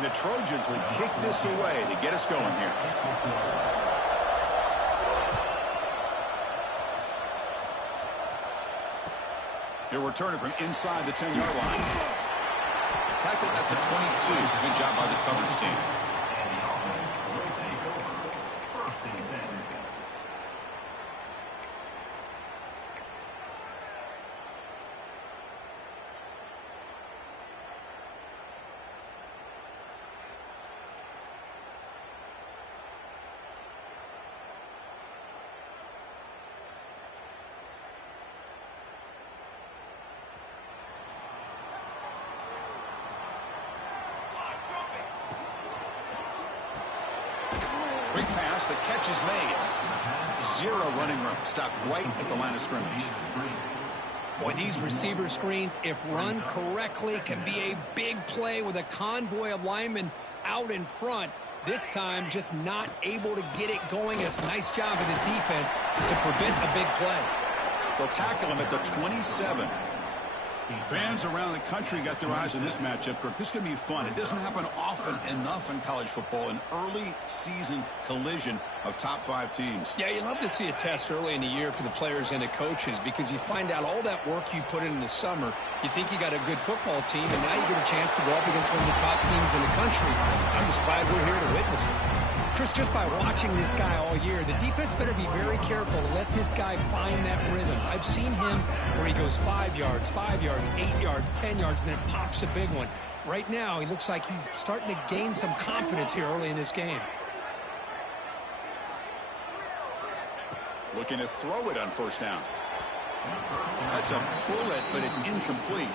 The Trojans will kick this away to get us going here. He'll return it from inside the 10-yard line. Tackled at the 22. Good job by the coverage team. Quick pass, the catch is made. Zero running room. Stopped right at the line of scrimmage. Boy, these receiver screens, if run correctly, can be a big play with a convoy of linemen out in front. This time, just not able to get it going. It's a nice job of the defense to prevent a big play. They'll tackle him at the 27. Fans around the country got their eyes on this matchup. This is going to be fun. It doesn't happen often enough in college football, an early season collision of top 5 teams. Yeah, you love to see a test early in the year for the players and the coaches because you find out all that work you put in the summer. You think you got a good football team, and now you get a chance to go up against one of the top teams in the country. I'm just glad we're here to witness it. Chris, just by watching this guy all year, the defense better be very careful to let this guy find that rhythm. I've seen him where he goes 5 yards, 8 yards, 10 yards, and then pops a big one. Right now, he looks like he's starting to gain some confidence here early in this game. Looking to throw it on first down. That's a bullet, but it's incomplete.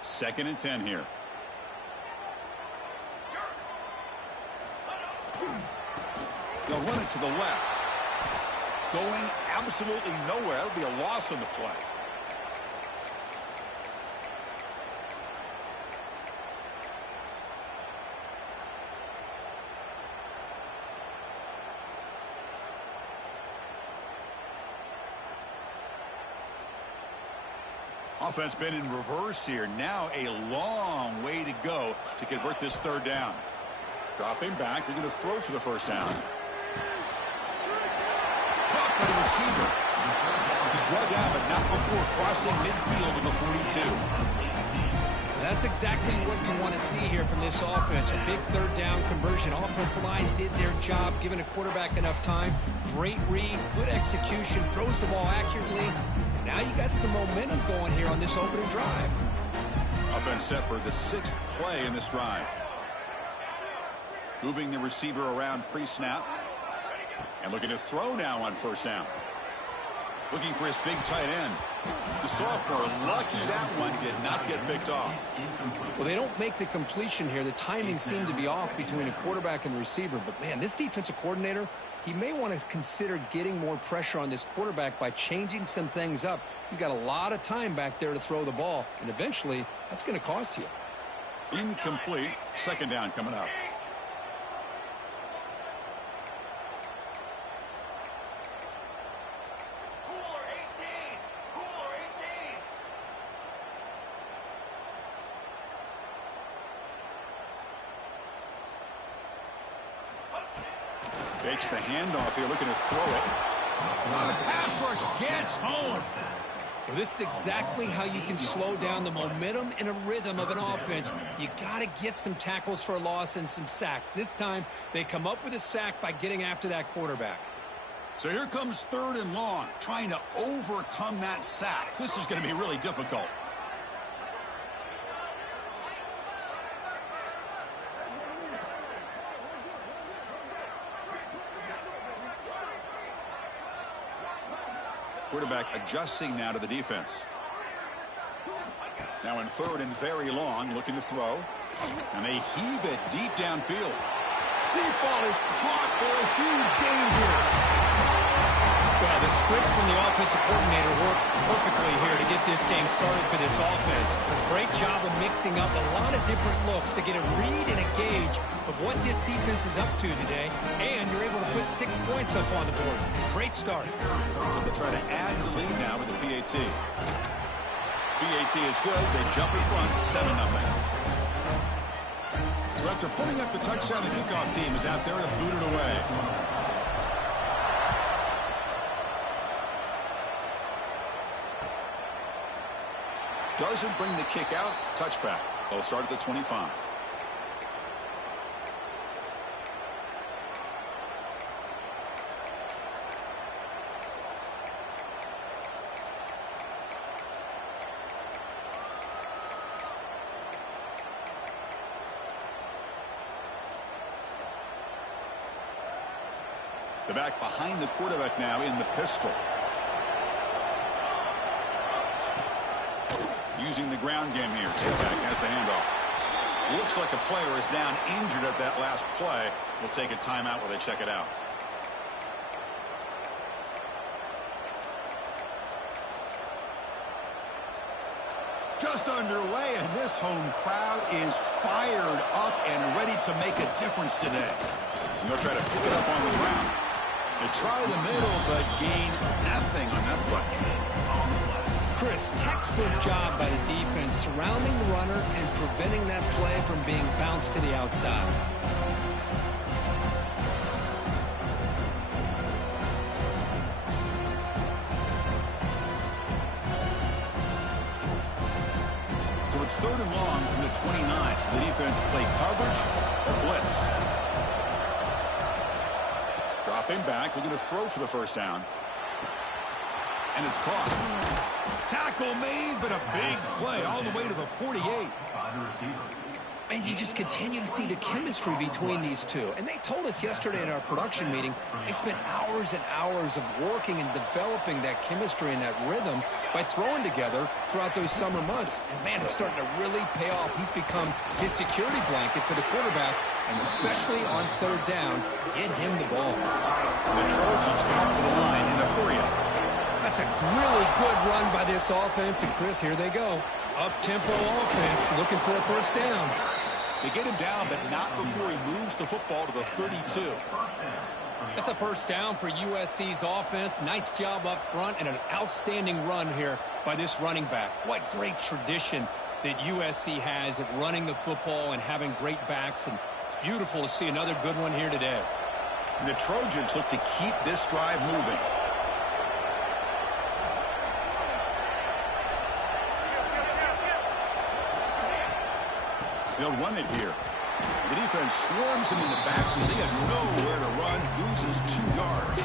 Second and 10 here. They'll run it to the left. Going absolutely nowhere. That'll be a loss on the play. Offense been in reverse here. Now a long way to go to convert this third down. Dropping back. They're going to throw for the first down. Caught by the receiver. He's brought down, but not before crossing midfield of the 42. That's exactly what you want to see here from this offense. A big third down conversion. Offensive line did their job, giving a quarterback enough time. Great read, good execution, throws the ball accurately. Now you got some momentum going here on this opening drive. Offense set for the 6th play in this drive. Moving the receiver around pre-snap. And looking to throw now on first down. Looking for his big tight end. The sophomore, lucky that one did not get picked off. Well, they don't make the completion here. The timing seemed to be off between a quarterback and the receiver. But, man, this defensive coordinator, he may want to consider getting more pressure on this quarterback by changing some things up. He's got a lot of time back there to throw the ball, and eventually that's going to cost you. Incomplete. Second down coming up. Fakes the handoff here, looking to throw it. The pass rush gets home. Well, this is exactly how you can slow down the momentum and a rhythm of an offense. You got to get some tackles for a loss and some sacks. This time, they come up with a sack by getting after that quarterback. So here comes third and long, trying to overcome that sack. This is going to be really difficult. Quarterback adjusting now to the defense. Now in third and very long, looking to throw. And they heave it deep downfield. Deep ball is caught for a huge gain here. Well, the script from the offensive coordinator works perfectly here to get this game started for this offense. Great job of mixing up a lot of different looks to get a read and a gauge of what this defense is up to today, and you're able to put 6 points up on the board. Great start. So they try to add to the lead now with the PAT. PAT is good. They jump in front, 7-0. So after putting up the touchdown, the kickoff team is out there to boot it away. Doesn't bring the kick out. Touchback. They'll start at the 25. The back behind the quarterback now in the pistol. Using the ground game here. Tailback has the handoff. Looks like a player is down injured at that last play. We'll take a timeout while they check it out. Just underway, and this home crowd is fired up and ready to make a difference today. And they'll try to pick it up on the ground. They try the middle, but gain nothing on that play. Chris, textbook job by the defense surrounding the runner and preventing that play from being bounced to the outside. So it's 3rd and long from the 29. The defense play coverage or blitz. Dropping back, looking to throw for the first down. And it's caught. Tackle made, but a big play all the way to the 48. And you just continue to see the chemistry between these two. And they told us yesterday in our production meeting, they spent hours and hours of working and developing that chemistry and that rhythm by throwing together throughout those summer months. And, man, it's starting to really pay off. He's become his security blanket for the quarterback, and especially on 3rd down, get him the ball. The Trojans come to the line in a hurry-up. That's a really good run by this offense, and Chris, here they go. Up-tempo offense, looking for a first down. They get him down, but not before he moves the football to the 32. That's a first down for USC's offense. Nice job up front and an outstanding run here by this running back. What great tradition that USC has at running the football and having great backs, and it's beautiful to see another good one here today. And the Trojans look to keep this drive moving. They'll run it here. The defense swarms him in the backfield. He had nowhere to run, loses 2 yards.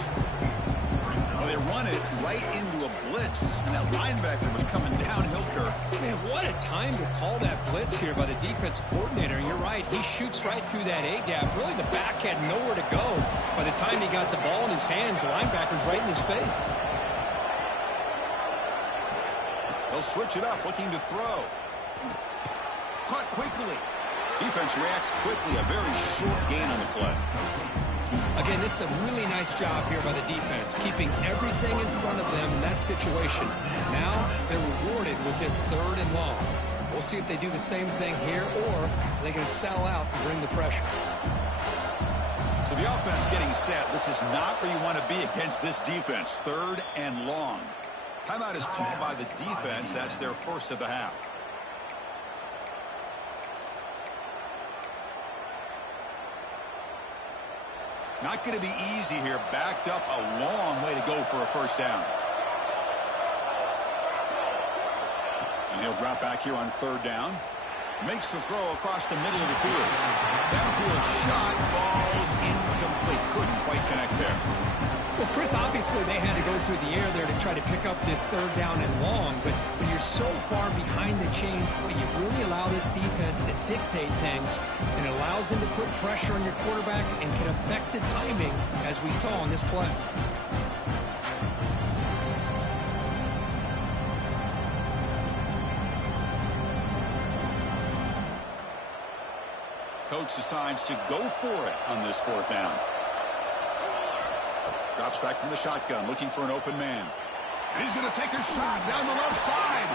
Well, they run it right into a blitz, and that linebacker was coming downhill, Kirk. Man, what a time to call that blitz here by the defensive coordinator. And you're right, he shoots right through that A-gap. Really, the back had nowhere to go. By the time he got the ball in his hands, the linebacker's right in his face. They'll switch it up, looking to throw. Caught quickly. Defense reacts quickly. A very short gain on the play. Again, this is a really nice job here by the defense, keeping everything in front of them in that situation. Now they're rewarded with this 3rd and long. We'll see if they do the same thing here, or they can sell out and bring the pressure. So the offense getting set. This is not where you want to be against this defense. 3rd and long. Timeout is called by the defense. That's their first of the half. Not going to be easy here. Backed up a long way to go for a first down. And he'll drop back here on 3rd down. Makes the throw across the middle of the field. Downfield shot falls incomplete. Couldn't quite connect there. Well, Chris, obviously they had to go through the air there to try to pick up this 3rd down and long, but when you're so far behind the chains, boy, you really allow this defense to dictate things, and it allows them to put pressure on your quarterback and can affect the timing, as we saw on this play. Coach decides to go for it on this 4th down. Drops back from the shotgun, looking for an open man. And he's going to take a shot down the left side.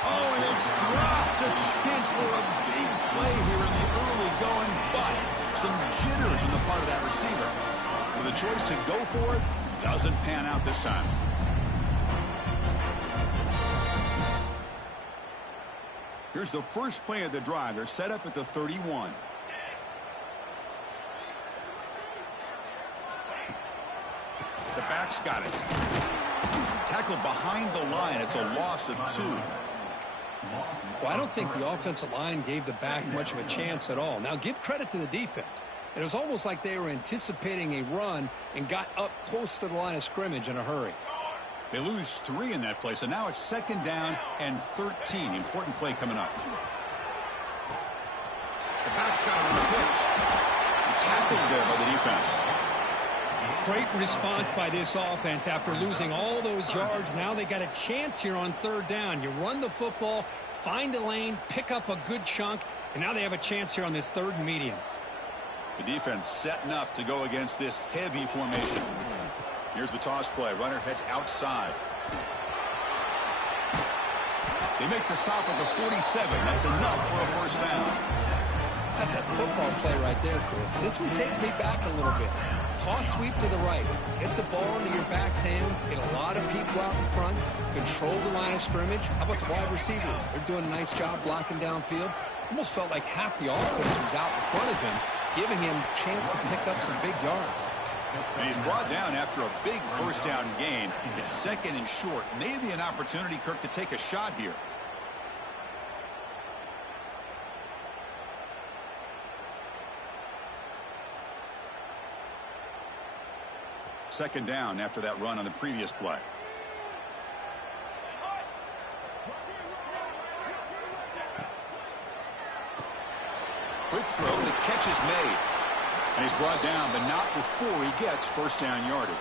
Oh, and it's dropped. A chance for a big play here in the early going, but some jitters on the part of that receiver. So the choice to go for it doesn't pan out this time. Here's the first play of the drive. They're set up at the 31. The back's got it. Tackled behind the line. It's a loss of 2. Well, I don't think the offensive line gave the back much of a chance at all. Now, give credit to the defense. It was almost like they were anticipating a run and got up close to the line of scrimmage in a hurry. They lose 3 in that play, so now it's 2nd down and 13. Important play coming up. The back's got it on the pitch. Tackled there by the defense. Great response by this offense after losing all those yards. Now they got a chance here on 3rd down. You run the football, find a lane, pick up a good chunk, and now they have a chance here on this 3rd and medium. The defense setting up to go against this heavy formation. Here's the toss play. Runner heads outside. They make the stop at the 47. That's enough for a 1st down. That's a football play right there, Chris. This one takes me back a little bit. Toss sweep to the right. Get the ball into your back's hands. Get a lot of people out in front. Control the line of scrimmage. How about the wide receivers? They're doing a nice job blocking downfield. Almost felt like half the offense was out in front of him, giving him a chance to pick up some big yards. And he's brought down after a big 1st down gain. It's 2nd and short. Maybe an opportunity, Kirk, to take a shot here. Second down after that run on the previous play. Quick throw, the catch is made. And he's brought down, but not before he gets 1st down yardage.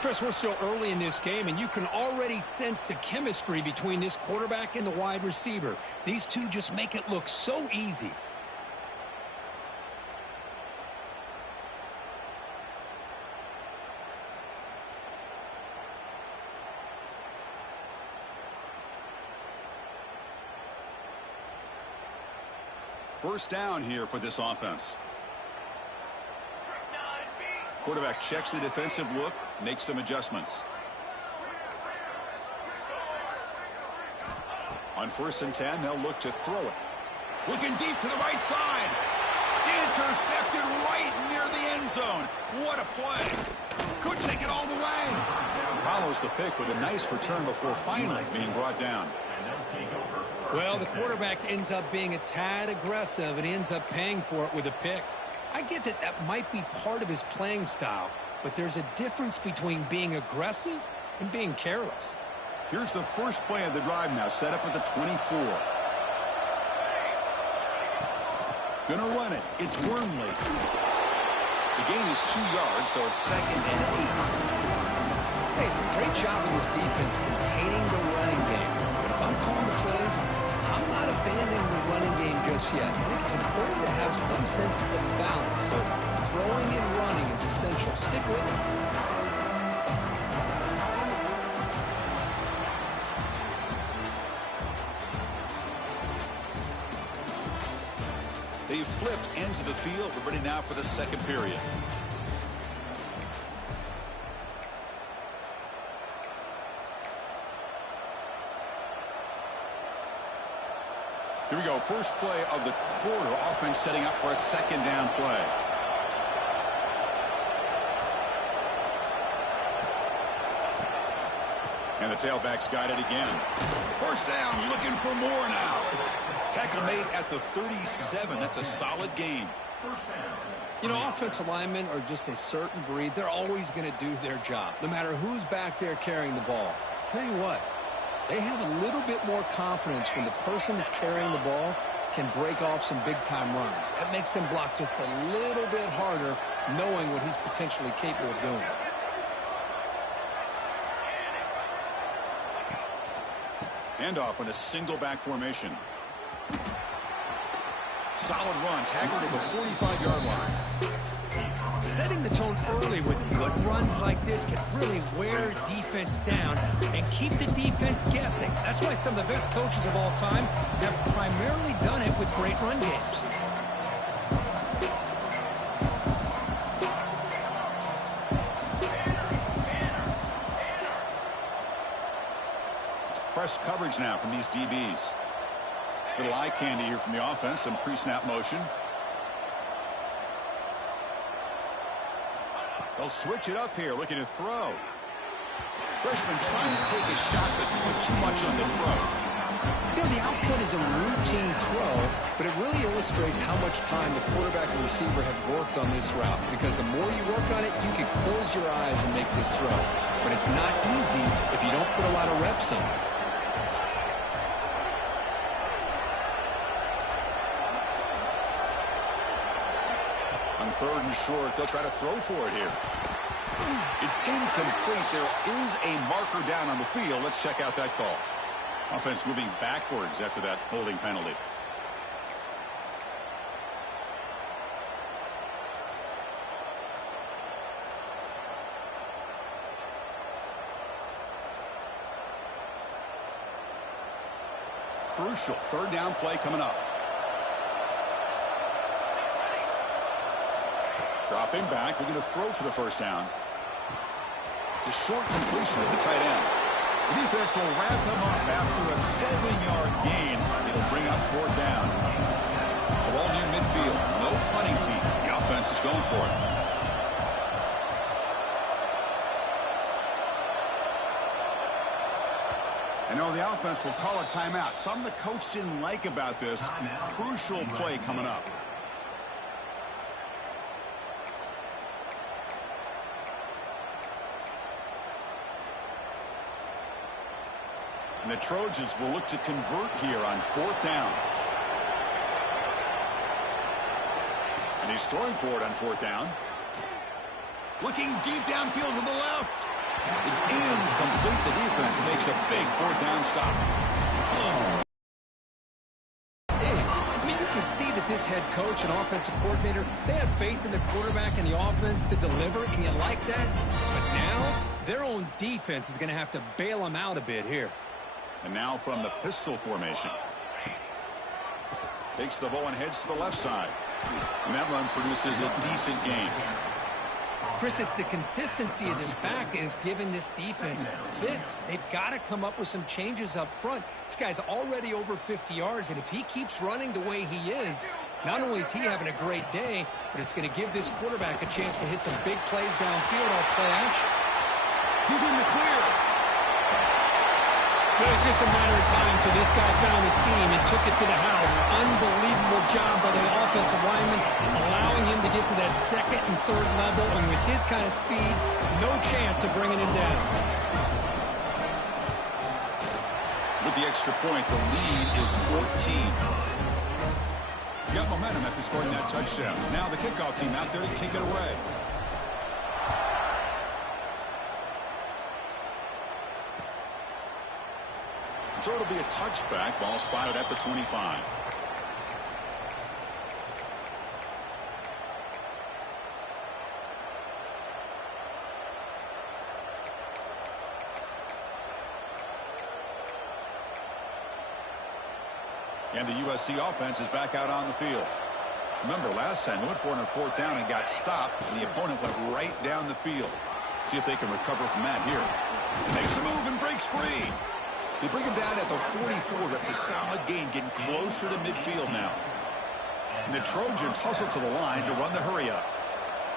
Chris, we're still early in this game, and you can already sense the chemistry between this quarterback and the wide receiver. These two just make it look so easy. First down here for this offense. Quarterback checks the defensive look, makes some adjustments. On 1st and 10, they'll look to throw it. Looking deep to the right side. Intercepted right near the end zone. What a play. Could take it all the way. Follows the pick with a nice return before finally being brought down. Well, the quarterback ends up being a tad aggressive and ends up paying for it with a pick. I get that that might be part of his playing style, but there's a difference between being aggressive and being careless. Here's the first play of the drive now, set up at the 24. Gonna run it. It's Wormley. The gain is 2 yards, so it's 2nd and 8. Hey, it's a great job of this defense containing the running game. But if I'm calling the plays, I'm not abandoning the running game just yet. I think it's important to have some sense of balance. So throwing and running is essential. Stick with it. They've flipped ends of the field. We're ready now for the 2nd period. Here we go. First play of the quarter. Offense setting up for a 2nd down play. And the tailback's got it again. 1st down, looking for more now. Tackle made at the 37. That's a solid gain. You know, offensive linemen are just a certain breed. They're always going to do their job, no matter who's back there carrying the ball. I'll tell you what, they have a little bit more confidence when the person that's carrying the ball can break off some big-time runs. That makes them block just a little bit harder, knowing what he's potentially capable of doing. Handoff in a single back formation. Solid run, tackled at the 45-yard line. Setting the tone early with good runs like this can really wear defense down and keep the defense guessing. That's why some of the best coaches of all time have primarily done it with great run games. It's press coverage now from these DBs. Little eye candy here from the offense, some pre-snap motion. They'll switch it up here, looking to throw. Freshman trying to take a shot, but put too much on the throw. You know, the output is a routine throw, but it really illustrates how much time the quarterback and receiver have worked on this route. Because the more you work on it, you can close your eyes and make this throw. But it's not easy if you don't put a lot of reps in. On 3rd and short, they'll try to throw for it here. It's incomplete. There is a marker down on the field. Let's check out that call. Offense moving backwards after that holding penalty. Crucial 3rd down play coming up. Dropping back, looking to throw for the 1st down. It's a short completion at the tight end. The defense will wrap him up after a 7-yard gain. It'll bring up 4th down. The ball near midfield. No punting team. The offense is going for it. And now the offense will call a timeout. Something the coach didn't like about this. Crucial play coming up. And the Trojans will look to convert here on 4th down. And he's throwing for it on 4th down. Looking deep downfield to the left. It's incomplete. The defense makes a big 4th down stop. I mean, you can see that this head coach and offensive coordinator, they have faith in the quarterback and the offense to deliver, and you like that. But now, their own defense is going to have to bail them out a bit here. And now from the pistol formation. Takes the ball and heads to the left side. And that run produces a decent gain. Chris, it's the consistency of this back is giving this defense fits. They've got to come up with some changes up front. This guy's already over 50 yards, and if he keeps running the way he is, not only is he having a great day, but it's going to give this quarterback a chance to hit some big plays downfield off play action. He's in the clear. It was just a matter of time till this guy found the seam and took it to the house. Unbelievable job by the offensive lineman, allowing him to get to that 2nd and 3rd level, and with his kind of speed, no chance of bringing him down. With the extra point, the lead is 14. Got momentum after scoring that touchdown. Now the kickoff team out there to kick it away. So it'll be a touchback. Ball spotted at the 25. And the USC offense is back out on the field. Remember, last time they went for it on 4th down and got stopped, and the opponent went right down the field. See if they can recover from that here. Makes a move and breaks free. They bring him down at the 44. That's a solid gain, getting closer to midfield now. And the Trojans hustle to the line to run the hurry up.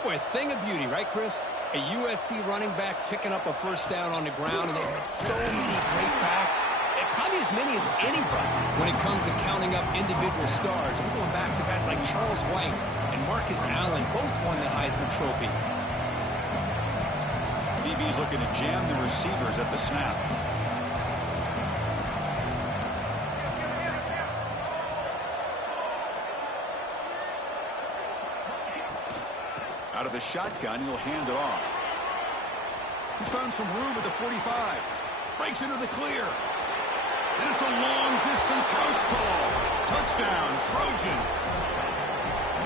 Boy, a thing of beauty, right, Chris? A USC running back picking up a 1st down on the ground, and they had so many great backs. Probably as many as anybody when it comes to counting up individual stars. I'm going back to guys like Charles White and Marcus Allen. Both won the Heisman Trophy. DB's looking to jam the receivers at the snap. Out of the shotgun, he'll hand it off. He's found some room at the 45. Breaks into the clear. And it's a long-distance house call. Touchdown, Trojans.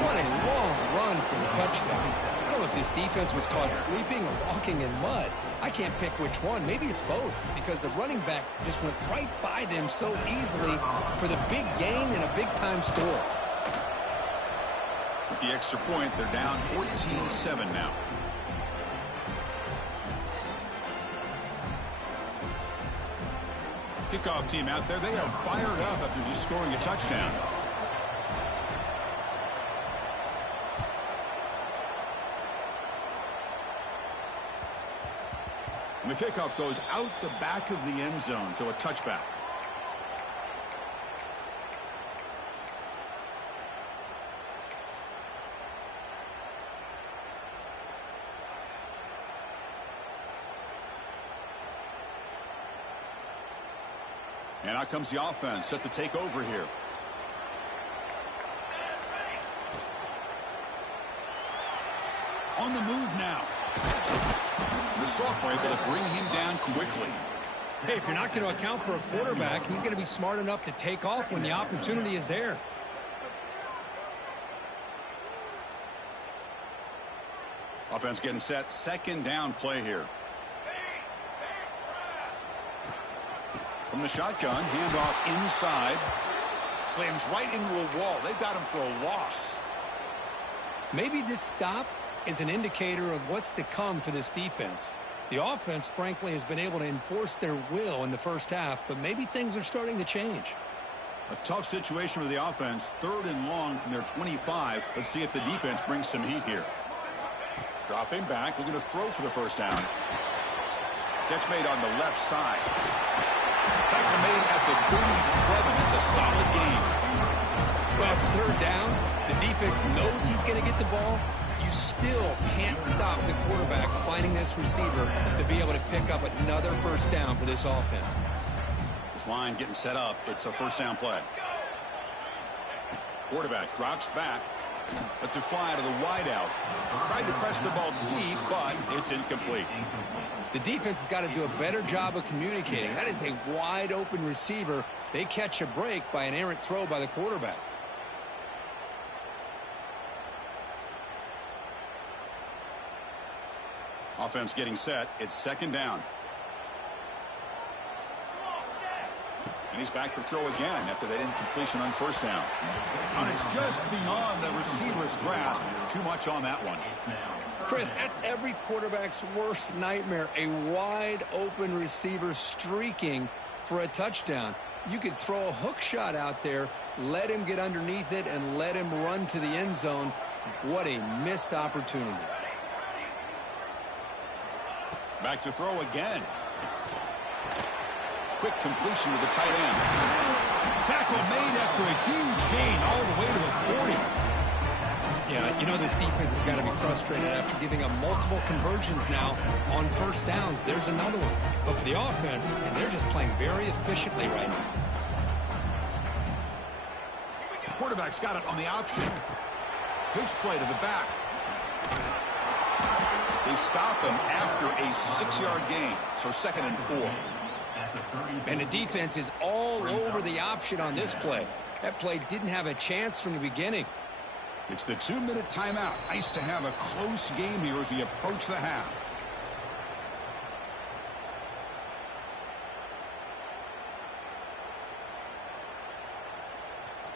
What a long run for the touchdown. don't know if this defense was caught sleeping or walking in mud. I can't pick which one. Maybe it's both, because the running back just went right by them so easily for the big gain and a big-time score. With the extra point, they're down 14-7 now. Kickoff team out there, they are fired up after just scoring a touchdown. And the kickoff goes out the back of the end zone, so a touchback. And out comes the offense, set to take over here. On the move now. The sophomore able to bring him down quickly. Hey, if you're not going to account for a quarterback, he's going to be smart enough to take off when the opportunity is there. Offense getting set, second down play here. From the shotgun, handoff inside. Slams right into a wall. They've got him for a loss. Maybe this stop is an indicator of what's to come for this defense. The offense, frankly, has been able to enforce their will in the first half, but maybe things are starting to change. A tough situation for the offense. 3rd and long from their 25. Let's see if the defense brings some heat here. Dropping back, looking to throw for the first down. Catch made on the left side. Tackle made at the 37. It's a solid gain. Well, it's 3rd down. The defense knows he's going to get the ball. You still can't stop the quarterback finding this receiver to be able to pick up another first down for this offense. This line getting set up. It's a first down play. Quarterback drops back. Lets it fly to the wideout. Tried to press the ball deep, but it's incomplete. The defense has got to do a better job of communicating. That is a wide open receiver. They catch a break by an errant throw by the quarterback. Offense getting set. It's second down. And he's back to throw again after that incompletion on first down. And it's just beyond the receiver's grasp. Too much on that one. Chris, that's every quarterback's worst nightmare. A wide open receiver streaking for a touchdown. You could throw a hook shot out there, let him get underneath it, and let him run to the end zone. What a missed opportunity. Back to throw again. Quick completion to the tight end. Tackle made after a huge gain all the way to the 40. Yeah, you know this defense has got to be frustrated after giving up multiple conversions now on first downs. There's another one. But for the offense, and they're just playing very efficiently right now. Quarterback's got it on the option. Pitch play to the back. They stop him after a 6-yard gain. So 2nd and 4. And the defense is all over the option on this play. That play didn't have a chance from the beginning. It's the 2-minute timeout. Nice to have a close game here as we approach the half.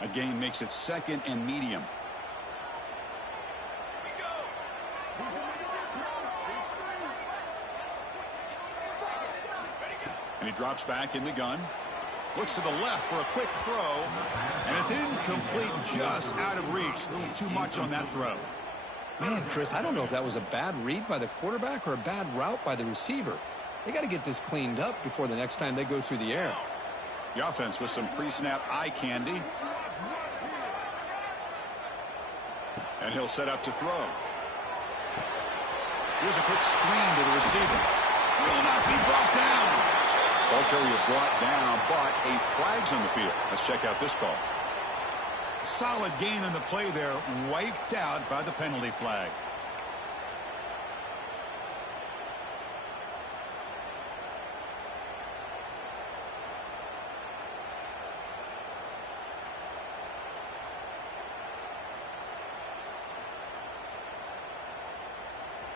A gain makes it 2nd and medium. And he drops back in the gun. Looks to the left for a quick throw. And it's incomplete, just out of reach. A little too much on that throw. Man, Chris, I don't know if that was a bad read by the quarterback or a bad route by the receiver. They got to get this cleaned up before the next time they go through the air. The offense with some pre-snap eye candy. And he'll set up to throw. Here's a quick screen to the receiver. Will not be brought down. Ball carrier brought down, but a flag's on the field. Let's check out this call. Solid gain in the play there, wiped out by the penalty flag.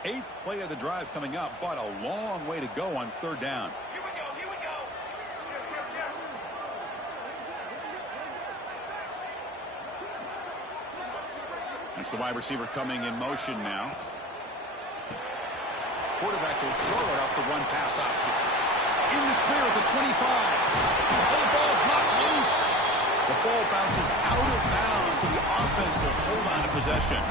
8th play of the drive coming up, but a long way to go on 3rd down. Here we go. Here we go. That's the wide receiver coming in motion now. Quarterback will throw it off the one pass option. In the clear at the 25. The ball's knocked loose. The ball bounces out of bounds, so the offense will hold on to possession.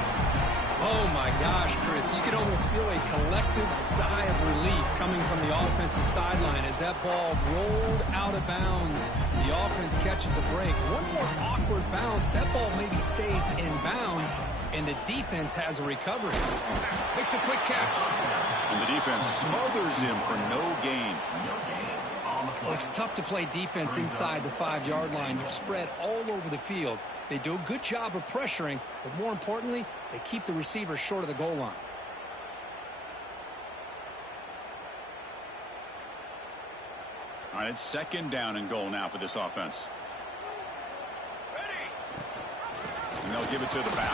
Oh, my gosh, Chris. You can almost feel a collective sigh of relief coming from the offensive sideline as that ball rolled out of bounds. The offense catches a break. One more awkward bounce. That ball maybe stays in bounds, and the defense has a recovery. Makes a quick catch. And the defense smothers him for no gain. Well, it's tough to play defense inside the 5-yard line. They're spread all over the field. They do a good job of pressuring, but more importantly, they keep the receiver short of the goal line. All right, it's 2nd down and goal now for this offense. And they'll give it to the back.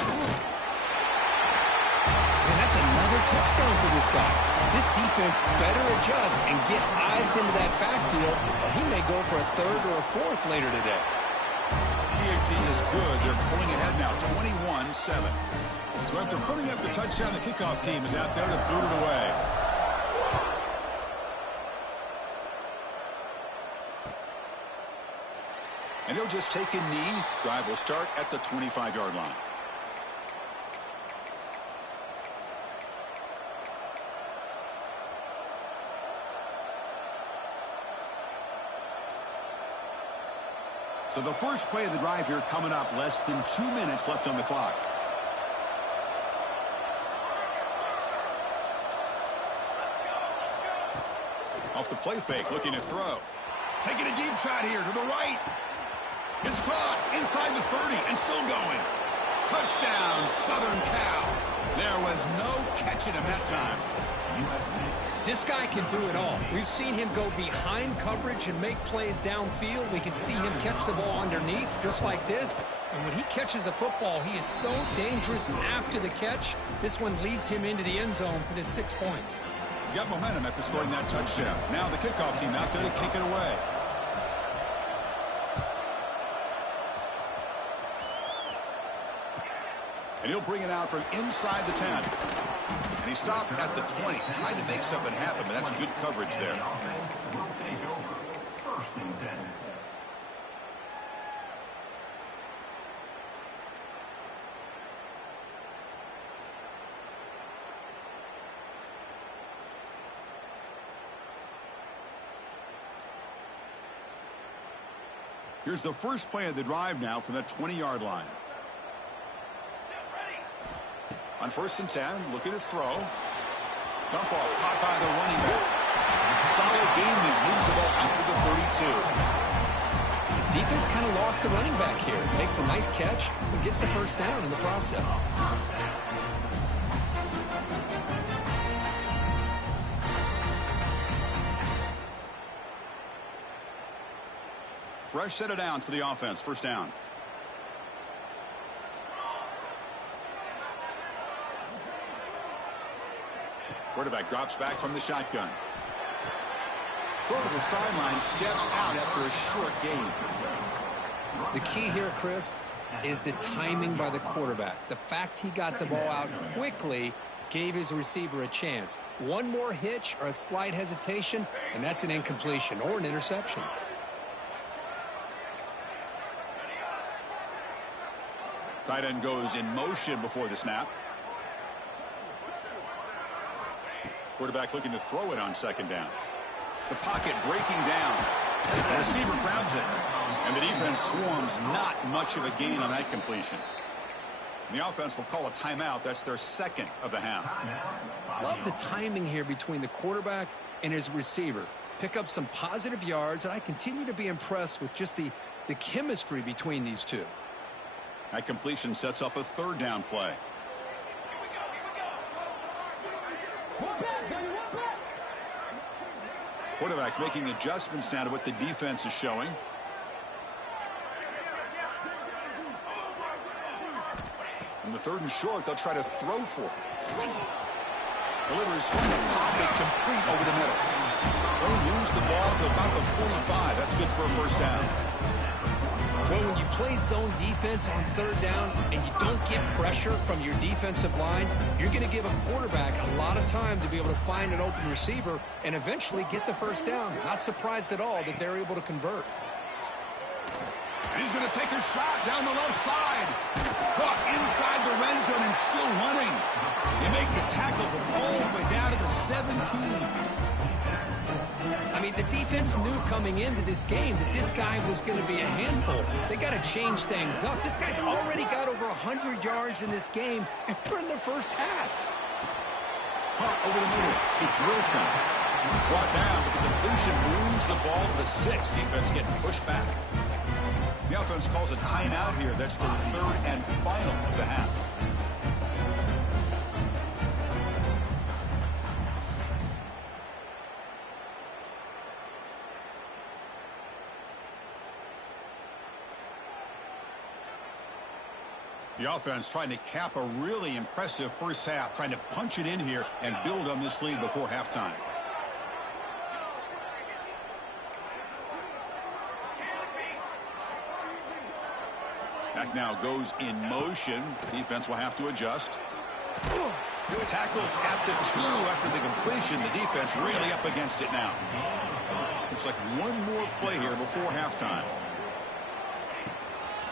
And that's another touchdown for this guy. This defense better adjust and get eyes into that backfield, or he may go for a 3rd or a 4th later today. PXE is good. They're pulling ahead now, 21-7. So after putting up the touchdown, the kickoff team is out there to boot it away. And he'll just take a knee. Drive will start at the 25-yard line. So the first play of the drive here coming up, less than 2 minutes left on the clock. Off the play fake, looking to throw. Taking a deep shot here to the right. It's caught inside the 30 and still going. Touchdown, Southern Cal. There was no catching him that time. This guy can do it all. We've seen him go behind coverage and make plays downfield. We can see him catch the ball underneath just like this. And when he catches a football, he is so dangerous after the catch. This one leads him into the end zone for the 6 points. He got momentum after scoring that touchdown. Now the kickoff team out there to kick it away. And he'll bring it out from inside the 10. And he stopped at the 20, trying to make something happen, but that's good coverage there. Here's the first play of the drive now from that 20-yard line. On 1st and 10, looking to throw. Dump off, caught by the running back. Solid gain there, moves the ball out to the 32. Defense kind of lost the running back here. Makes a nice catch and gets the first down in the process. Fresh set of downs for the offense. First down. Quarterback drops back from the shotgun. Throw to the sideline, steps out after a short gain. The key here, Chris, is the timing by the quarterback. The fact he got the ball out quickly gave his receiver a chance. One more hitch or a slight hesitation, and that's an incompletion or an interception. Tight end goes in motion before the snap. Quarterback looking to throw it on 2nd down. The pocket breaking down. The receiver grabs it. And the defense swarms. Not much of a gain on that completion. And the offense will call a timeout. That's their 2nd of the half. Love the timing here between the quarterback and his receiver. Pick up some positive yards, and I continue to be impressed with just the chemistry between these two. That completion sets up a 3rd down play. Quarterback making adjustments now to what the defense is showing. On the 3rd and short, they'll try to throw for it. Delivers from the pocket, complete over the middle. They moves the ball to about the 45. That's good for a first down. Well, when you play zone defense on third down and you don't get pressure from your defensive line, you're going to give a quarterback a lot of time to be able to find an open receiver and eventually get the first down. Not surprised at all that they're able to convert. And he's going to take a shot down the left side. Caught inside the red zone and still running. You make the tackle, but all the way down to the 17. I mean, the defense knew coming into this game that this guy was going to be a handful. They got to change things up. This guy's already got over 100 yards in this game, and we're in the first half. Caught over the middle. It's Wilson. Brought down, but the completion moves the ball to the 6. Defense getting pushed back. The offense calls a timeout here. That's their third and final of the half. The offense trying to cap a really impressive first half, trying to punch it in here and build on this lead before halftime. Back now goes in motion. Defense will have to adjust. Tackled at the 2 after the completion. The defense really up against it now. Looks like one more play here before halftime.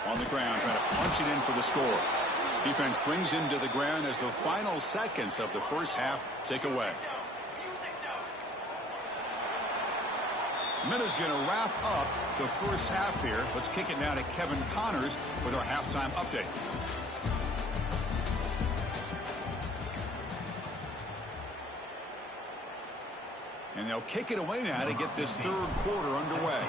On the ground, trying to punch it in for the score. Defense brings him to the ground as the final seconds of the first half tick away. Minute's going to wrap up the first half here. Let's kick it now to Kevin Connors with our halftime update. And they'll kick it away now to get this third quarter underway.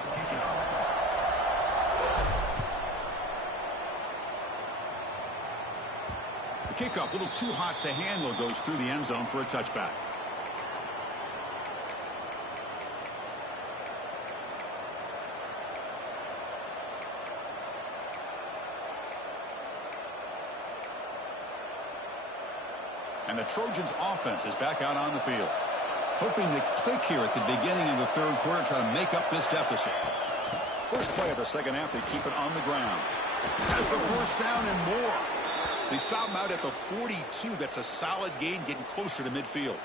The kickoff, a little too hot to handle, goes through the end zone for a touchback. And the Trojans' offense is back out on the field. Hoping to click here at the beginning of the third quarter, trying to make up this deficit. First play of the second half, they keep it on the ground. Has the first down and more. They stop him out at the 42. That's a solid gain, getting closer to midfield.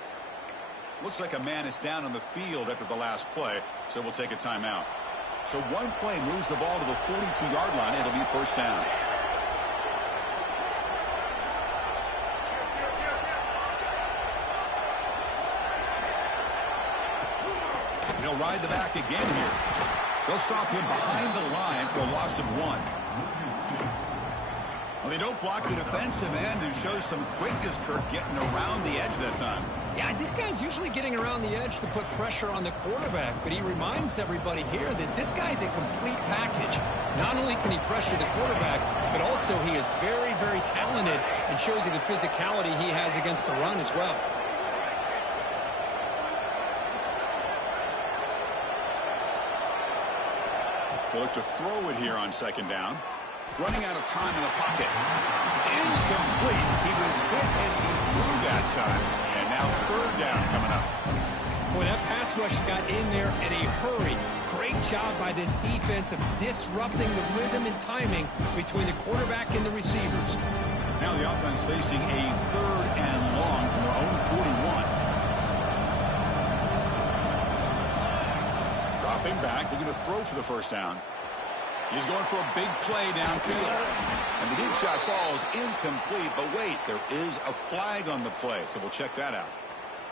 Looks like a man is down on the field after the last play, so we'll take a timeout. So one play moves the ball to the 42-yard line. It'll be first down. He'll ride the back again here. They'll stop him behind the line for a loss of 1. Well, they don't block the defensive end and show some quickness, Kirk, getting around the edge that time. Yeah, this guy's usually getting around the edge to put pressure on the quarterback, but he reminds everybody here that this guy's a complete package. Not only can he pressure the quarterback, but also he is very, very talented and shows you the physicality he has against the run as well. They look to throw it here on second down. Running out of time in the pocket. It's incomplete. He was hit as he threw that time. And now third down coming up. Boy, that pass rush got in there in a hurry. Great job by this defense of disrupting the rhythm and timing between the quarterback and the receivers. Now the offense facing a third and long from their own 41. Dropping back, looking to throw for the first down. He's going for a big play downfield. And the deep shot falls incomplete. But wait, there is a flag on the play, so we'll check that out.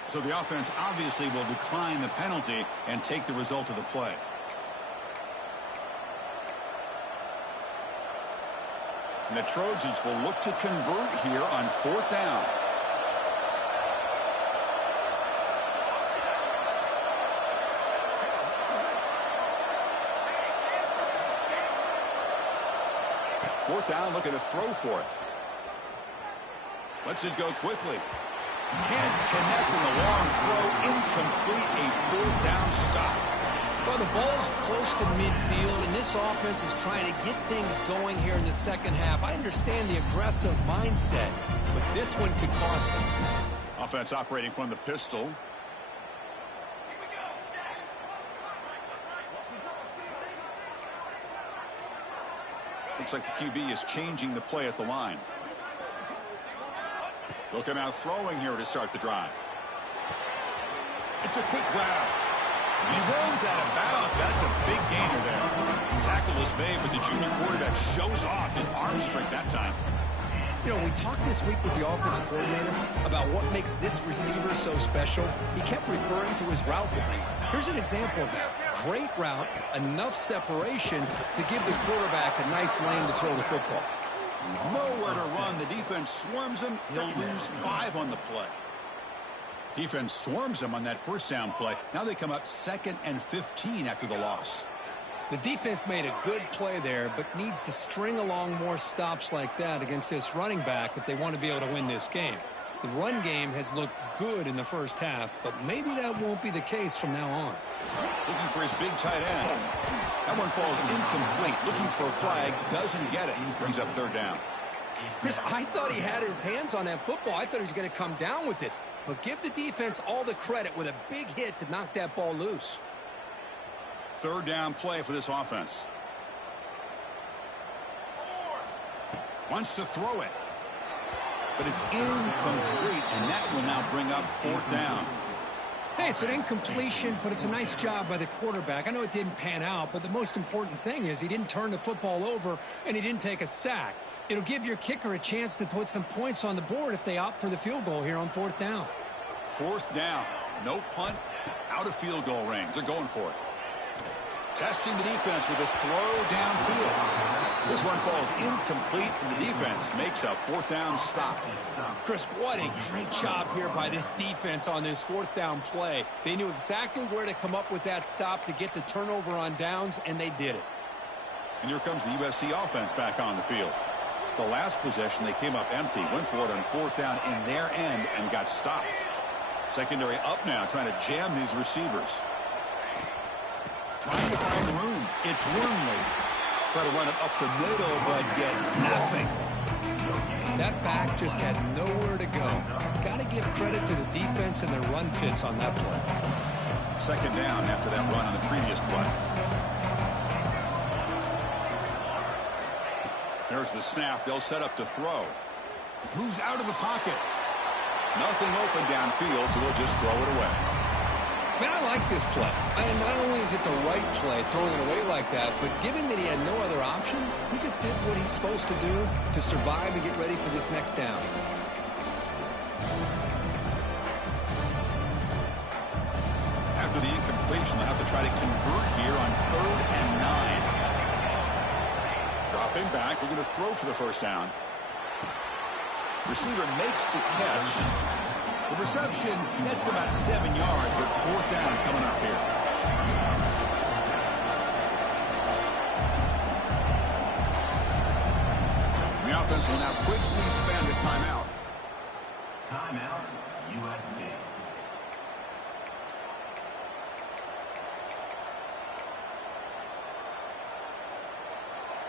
So the offense obviously will decline the penalty and take the result of the play. And the Trojans will look to convert here on fourth down. Fourth down, looking to throw for it. Lets it go quickly. Can't connect in the long throw. Incomplete, a fourth down stop. Well, the ball's close to midfield, and this offense is trying to get things going here in the second half. I understand the aggressive mindset, but this one could cost them. Offense operating from the pistol. Looks like the QB is changing the play at the line. They'll come out throwing here to start the drive. It's a quick grab. He rolls out of bounds. That's a big gainer there. Tackle is made, but the junior quarterback shows off his arm strength that time. You know, we talked this week with the offensive coordinator about what makes this receiver so special. He kept referring to his route running. Here's an example of that. Great route, enough separation to give the quarterback a nice lane to throw the football. Nowhere to run. The defense swarms him. He'll lose 5 on the play. Defense swarms him on that first down play. Now they come up 2nd and 15 after the loss. The defense made a good play there, but needs to string along more stops like that against this running back if they want to be able to win this game. The run game has looked good in the first half, but maybe that won't be the case from now on. Looking for his big tight end. That one falls incomplete. Looking for a flag. Doesn't get it. Brings up 3rd down. Chris, I thought he had his hands on that football. I thought he was going to come down with it. But give the defense all the credit with a big hit to knock that ball loose. 3rd down play for this offense. Wants to throw it. But it's incomplete, and that will now bring up 4th down. Hey, it's an incompletion, but it's a nice job by the quarterback. I know it didn't pan out, but the most important thing is he didn't turn the football over, and he didn't take a sack. It'll give your kicker a chance to put some points on the board if they opt for the field goal here on 4th down. 4th down. No punt. Out of field goal range. They're going for it. Testing the defense with a throw downfield. This one falls incomplete, and the defense makes a 4th down stop. Chris, what a great job here by this defense on this 4th down play. They knew exactly where to come up with that stop to get the turnover on downs, and they did it. And here comes the USC offense back on the field. The last possession, they came up empty, went for it on 4th down in their end, and got stopped. Secondary up now, trying to jam these receivers. Trying to find room. It's Wormley. Try to run it up the middle, but get nothing. That back just had nowhere to go. Got to give credit to the defense and their run fits on that play. 2nd down after that run on the previous play. There's the snap. They'll set up to throw. Moves out of the pocket. Nothing open downfield, so we'll just throw it away. Man, I like this play. And not only is it the right play, throwing it away like that, but given that he had no other option, he just did what he's supposed to do to survive and get ready for this next down. After the incompletion, they'll have to try to convert here on 3rd and 9. Dropping back. We're going to throw for the first down. Receiver makes the catch. The reception nets about 7 yards, but 4th down coming up here. The offense will now quickly spend a timeout. Timeout, USC.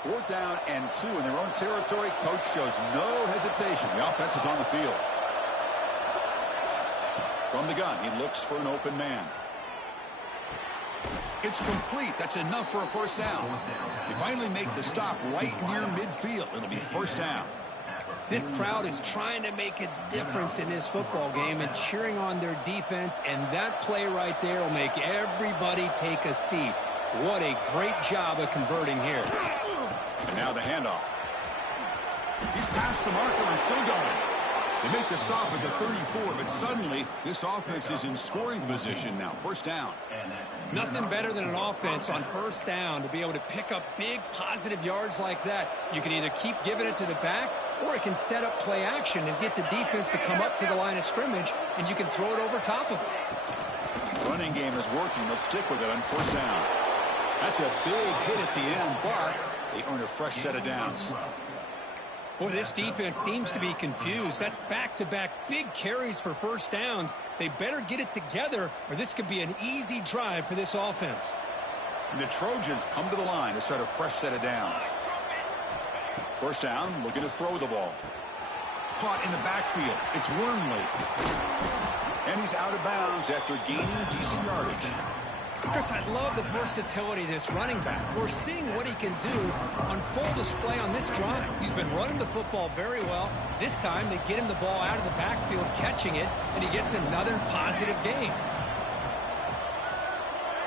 Fourth down and 2 in their own territory. Coach shows no hesitation. The offense is on the field. From the gun, he looks for an open man. It's complete. That's enough for a first down. They finally make the stop right near midfield. It'll be first down. This crowd is trying to make a difference in this football game and cheering on their defense, and that play right there will make everybody take a seat. What a great job of converting here. And now the handoff. He's past the marker and still going. They make the stop at the 34, but suddenly this offense is in scoring position now. First down. Nothing better than an offense on first down to be able to pick up big positive yards like that. You can either keep giving it to the back, or it can set up play action and get the defense to come up to the line of scrimmage, and you can throw it over top of it. Running game is working. They'll stick with it on first down. That's a big hit at the end, but they earn a fresh set of downs. Boy, this defense seems to be confused. That's back-to-back big carries for first downs. They better get it together, or this could be an easy drive for this offense. And the Trojans come to the line to start a fresh set of downs. First down, looking to throw the ball. caught in the backfield. It's Wormley. And he's out of bounds after gaining decent yardage. Chris, I love the versatility of this running back. We're seeing what he can do on full display on this drive. He's been running the football very well. This time, they get him the ball out of the backfield, catching it, and he gets another positive gain.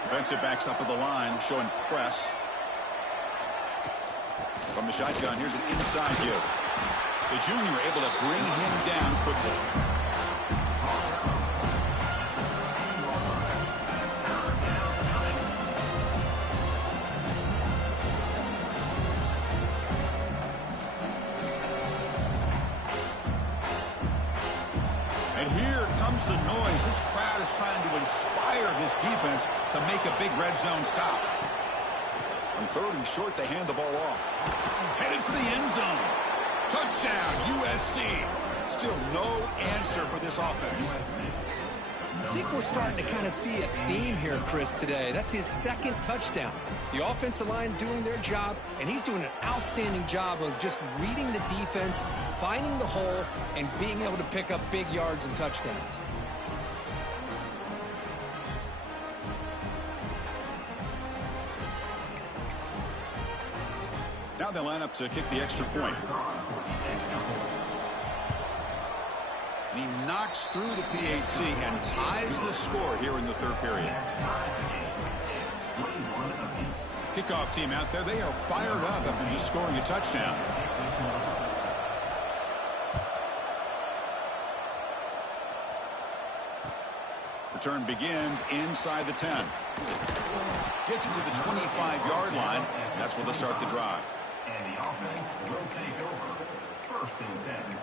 Defensive backs up at the line, showing press. From the shotgun, here's an inside give. The junior able to bring him down quickly. And here comes the noise. This crowd is trying to inspire this defense to make a big red zone stop. On 3rd and short, they hand the ball off. Headed for the end zone. Touchdown, USC. Still no answer for this offense. I think we're starting to kind of see a theme here, Chris, today. That's his 2nd touchdown. The offensive line doing their job, and he's doing an outstanding job of just reading the defense, finding the hole, and being able to pick up big yards and touchdowns. Now they line up to kick the extra point. And he knocks through the PAT and ties the score here in the 3rd period. Kickoff team out there, they are fired up after just scoring a touchdown. Return begins inside the 10. Gets him to the 25-yard line. That's where they'll start the drive. And the offense will take over. 1st and 10.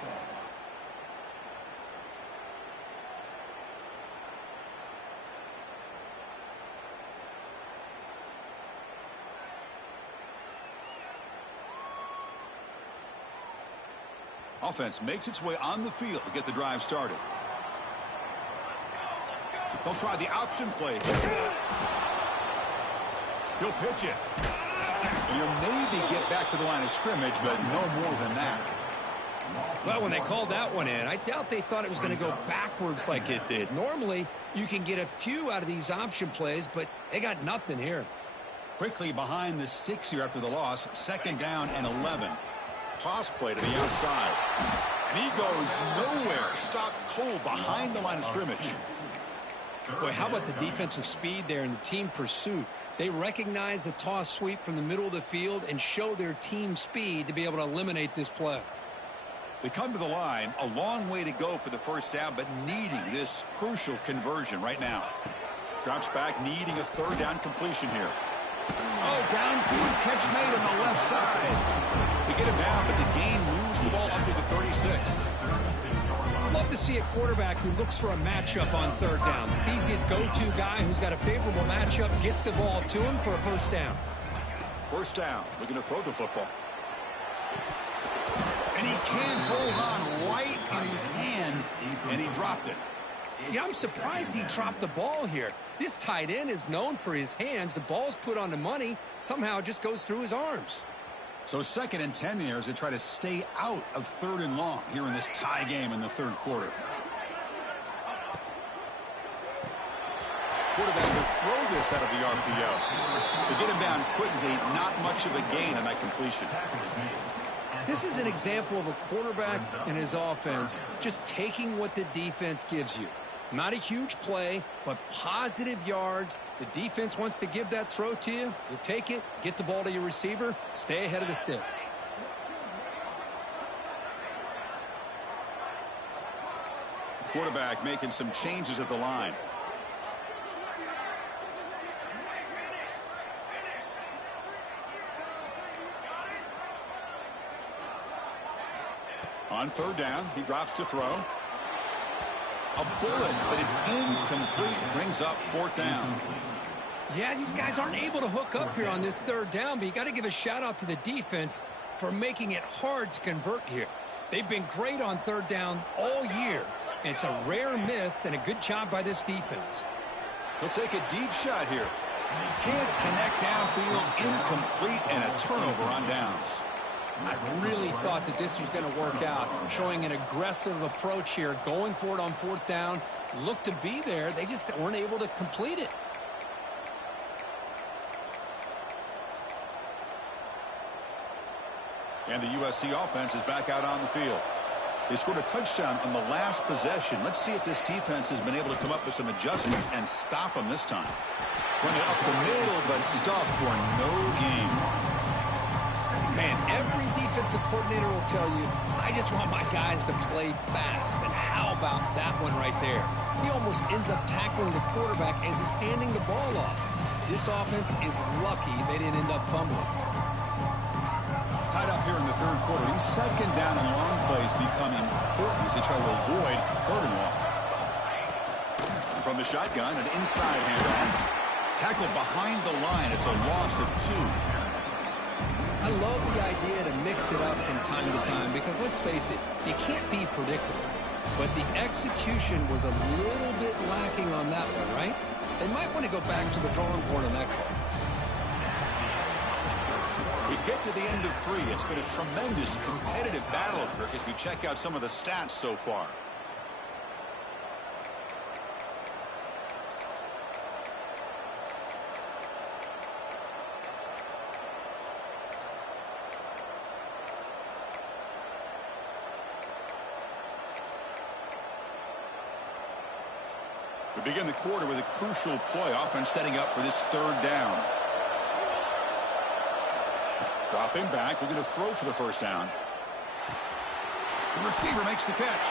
Offense makes its way on the field to get the drive started. They'll try the option play. He'll pitch it. And he'll maybe get back to the line of scrimmage, but no more than that. Well, when they called that one in, I doubt they thought it was going to go backwards like it did. Normally, you can get a few out of these option plays, but they got nothing here. Quickly behind the sticks here after the loss. 2nd down and 11. Toss play to the outside. And he goes nowhere. Stopped cold behind the line of scrimmage. Boy, how about the defensive speed there and the team pursuit? They recognize the toss sweep from the middle of the field and show their team speed to be able to eliminate this play. They come to the line, a long way to go for the 1st down, but needing this crucial conversion right now. Drops back, needing a 3rd down completion here. Oh, downfield catch made on the left side. They get him down, but the gain moves the ball up to the 36. Love to see a quarterback who looks for a matchup on 3rd down. Sees his go-to guy who's got a favorable matchup, gets the ball to him for a 1st down. 1st down, looking to throw the football. And he can't hold on right in his hands, and he dropped it. Yeah, I'm surprised he dropped the ball here. This tight end is known for his hands. The ball's put on the money. Somehow it just goes through his arms. So 2nd and 10 here as they try to stay out of 3rd and long here in this tie game in the 3rd quarter. Quarterback will throw this out of the RPO. To get him down quickly, not much of a gain on that completion. This is an example of a quarterback and his offense just taking what the defense gives you. Not a huge play, but positive yards. The defense wants to give that throw to you. You take it, get the ball to your receiver, stay ahead of the sticks. Quarterback making some changes at the line. On 3rd down, he drops to throw. A bullet, but it's incomplete. Brings up 4th down. Yeah, these guys aren't able to hook up here on this 3rd down, but you got to give a shout out to the defense for making it hard to convert here. They've been great on 3rd down all year. And it's a rare miss and a good job by this defense. He'll take a deep shot here. Can't connect downfield, incomplete, and a turnover on downs. I really thought that this was going to work out, showing an aggressive approach here, going for it on fourth down. Looked to be there. They just weren't able to complete it. And the USC offense is back out on the field. They scored a touchdown on the last possession. Let's see if this defense has been able to come up with some adjustments and stop them this time. Run it up the middle, but stuffed for no gain. Man, every defensive coordinator will tell you, I just want my guys to play fast. And how about that one right there? He almost ends up tackling the quarterback as he's handing the ball off. This offense is lucky they didn't end up fumbling. Tied up here in the third quarter. These second down and long plays become important as they try to avoid third and long. From the shotgun, an inside handoff. Tackled behind the line. It's a loss of 2. I love the idea to mix it up from time to time because, let's face it, you can't be predictable. But the execution was a little bit lacking on that one, right? They might want to go back to the drawing board on that call. We get to the end of 3. It's been a tremendous competitive battle, Kirk, as we check out some of the stats so far. We begin the quarter with a crucial play. Offense setting up for this third down. Dropping back, looking to throw for the first down. The receiver makes the catch.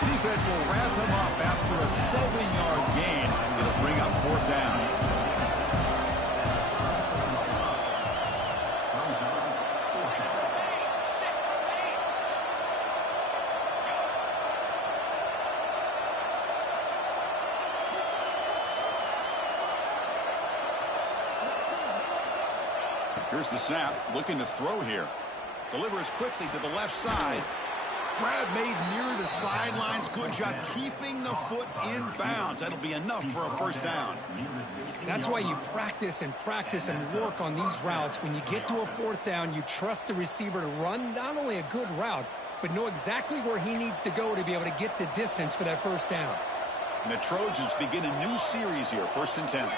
Defense will wrap him up after a 7-yard gain. It'll bring up fourth down. Here's the snap, looking to throw here. Delivers quickly to the left side. Grab made near the sidelines. Good job keeping the foot in bounds. That'll be enough for a first down. That's why you practice and work on these routes. When you get to a fourth down, you trust the receiver to run not only a good route, but know exactly where he needs to go to be able to get the distance for that first down. And the Trojans begin a new series here, 1st and 10.